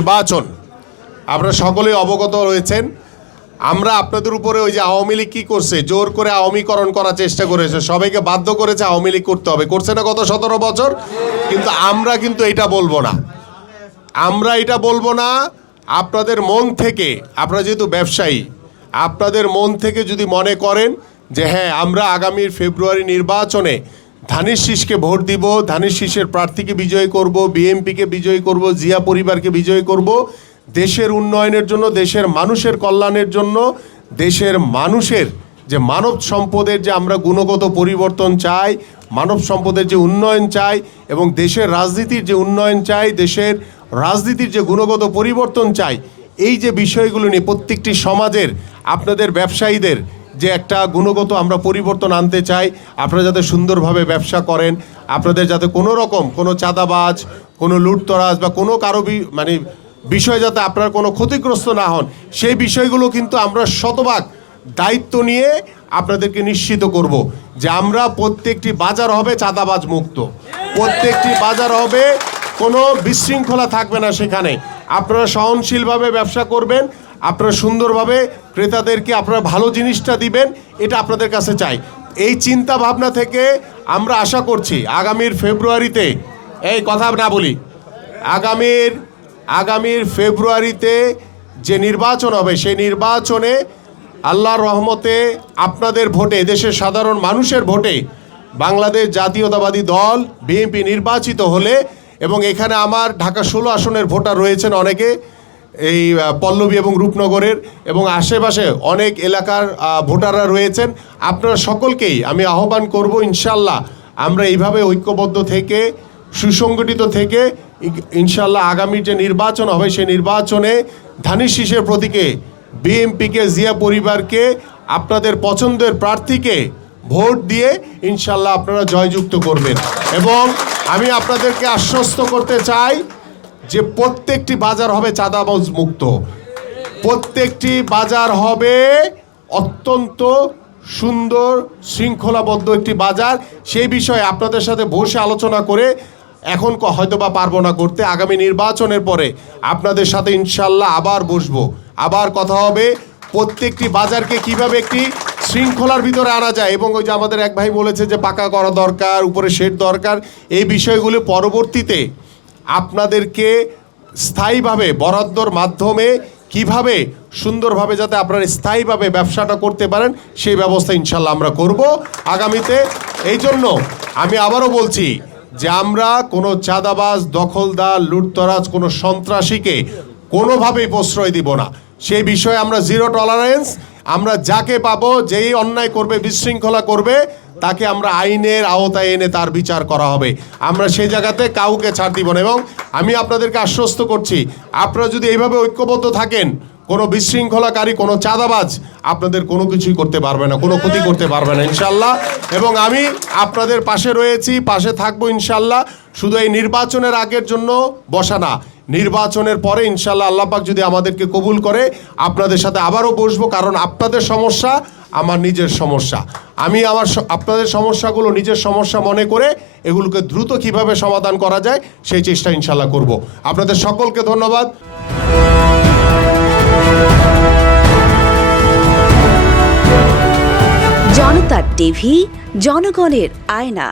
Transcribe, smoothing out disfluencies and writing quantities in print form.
নির্বাচন আপনারা সকলেই অবগত রয়েছেন। আমরা আপনাদের উপরে ওই যে আওয়ামী লীগ কী করছে, জোর করে আওয়ামীকরণ করার চেষ্টা করেছে, সবাইকে বাধ্য করেছে আওয়ামী লীগ করতে হবে, করছে না গত 17 বছর। কিন্তু আমরা কিন্তু এটা বলবো না, আমরা এটা বলবো না। আপনাদের মন থেকে, আপনারা যেহেতু ব্যবসায়ী, আপনাদের মন থেকে যদি মনে করেন যে হ্যাঁ আমরা আগামীর ফেব্রুয়ারি নির্বাচনে ধানের শীষকে ভোট দিব, ধানের শীষের প্রার্থীকে বিজয়ী করব, বিএনপিকে বিজয়ী করব, জিয়া পরিবারকে বিজয়ী করব, দেশের উন্নয়নের জন্য, দেশের মানুষের কল্যাণের জন্য, দেশের মানুষের যে মানব সম্পদের যে আমরা গুণগত পরিবর্তন চাই, মানব সম্পদের যে উন্নয়ন চাই এবং দেশের রাজনীতির যে উন্নয়ন চাই, দেশের রাজনীতির যে গুণগত পরিবর্তন চাই, এই যে বিষয়গুলো নিয়ে প্রত্যেকটি সমাজের আপনাদের ব্যবসায়ীদের যে একটা গুণগত আমরা পরিবর্তন আনতে চাই। আপনারা যাতে সুন্দরভাবে ব্যবসা করেন, আপনাদের যাতে কোনো রকম কোনো চাঁদাবাজ, কোনো লুটতরাজ বা কোনো কারো মানে বিষয় যাতে আপনার কোনো ক্ষতিগ্রস্ত না হন, সেই বিষয়গুলো কিন্তু আমরা শতভাগ দায়িত্ব নিয়ে আপনাদেরকে নিশ্চিত করব যে আমরা প্রত্যেকটি বাজার হবে চাঁদাবাজ মুক্ত, প্রত্যেকটি বাজার হবে কোনো বিশৃঙ্খলা থাকবে না। সেখানে আপনারা সহনশীলভাবে ব্যবসা করবেন, আপনারা সুন্দরভাবে ক্রেতাদেরকে আপনারা ভালো জিনিসটা দিবেন, এটা আপনাদের কাছে চাই। এই চিন্তা ভাবনা থেকে আমরা আশা করছি আগামীর ফেব্রুয়ারিতে, এই কথা না বলি, আগামীর ফেব্রুয়ারিতে যে নির্বাচন হবে সেই নির্বাচনে আল্লাহর রহমতে আপনাদের ভোটে, দেশের সাধারণ মানুষের ভোটে বাংলাদেশ জাতীয়তাবাদী দল বিএনপি নির্বাচিত হলে, এবং এখানে আমার ঢাকা 16 আসনের ভোটার রয়েছেন অনেকে, এই পল্লবী এবং রূপনগরের এবং আশেপাশে অনেক এলাকার ভোটাররা রয়েছেন। আপনারা সকলকেই আমি আহ্বান করব, ইনশাল্লাহ আমরা এইভাবে ঐক্যবদ্ধ থেকে, সুসংগঠিত থেকে ইনশাল্লাহ আগামীর যে নির্বাচন হবে সেই নির্বাচনে ধানের শীষের প্রতীকে বিএনপিকে, জিয়া পরিবারকে, আপনাদের পছন্দের প্রার্থীকে ভোট দিয়ে ইনশাল্লাহ আপনারা জয়যুক্ত করবেন। এবং আমি আপনাদেরকে আশ্বস্ত করতে চাই যে প্রত্যেকটি বাজার হবে চাঁদাবাজ মুক্ত, প্রত্যেকটি বাজার হবে অত্যন্ত সুন্দর শৃঙ্খলাবদ্ধ একটি বাজার। সেই বিষয়ে আপনাদের সাথে বসে আলোচনা করে, এখন হয়তো বা পারবো না করতে, আগামী নির্বাচনের পরে আপনাদের সাথে ইনশাল্লাহ আবার বসবো, আবার কথা হবে প্রত্যেকটি বাজারকে কিভাবে একটি শৃঙ্খলার ভিতরে আনা যায়। এবং ওই যে আমাদের এক ভাই বলেছে যে পাকা করা দরকার, উপরে শেড দরকার, এই বিষয়গুলো পরবর্তীতে আপনাদেরকে স্থায়ীভাবে বরাদ্দর মাধ্যমে কিভাবে সুন্দরভাবে যাতে আপনারা স্থায়ীভাবে ব্যবসাটা করতে পারেন সেই ব্যবস্থা ইনশাল্লাহ আমরা করব আগামীতে। এই জন্য আমি আবারও বলছি যে আমরা কোনো চাঁদাবাজ, দখলদার, লুটতরাজ, কোনো সন্ত্রাসীকে কোনোভাবেই প্রশ্রয় দিব না। সেই বিষয়ে আমরা জিরো টলারেন্স। আমরা যাকে পাবো, যেই অন্যায় করবে, বিশৃঙ্খলা করবে, তাকে আমরা আইনের আওতায় এনে তার বিচার করা হবে। আমরা সেই জায়গাতে কাউকে ছাড় দিব না। এবং আমি আপনাদেরকে আশ্বস্ত করছি, আপনারা যদি এইভাবে ঐক্যবদ্ধ থাকেন, কোনো বিশৃঙ্খলাকারী, কোনো চাঁদাবাজ আপনাদের কোনো কিছুই করতে পারবে না, কোনো ক্ষতি করতে পারবে না ইনশাল্লাহ। এবং আমি আপনাদের পাশে রয়েছি, পাশে থাকবো ইনশাল্লাহ। শুধু এই নির্বাচনের আগের জন্য বসা না, নির্বাচনের পরে ইনশাল্লাহ আল্লাহ পাক যদি আমাদেরকে কবুল করে আপনাদের সাথে আবারও বসবো। কারণ আপনাদের সমস্যা আমার নিজের সমস্যা, আমি আপনাদের সমস্যাগুলো নিজের সমস্যা মনে করে এগুলোকে দ্রুত কিভাবে সমাধান করা যায় সেই চেষ্টা ইনশাল্লাহ করব। আপনাদের সকলকে ধন্যবাদ। জনতা টিভি, জনগণের আয়না।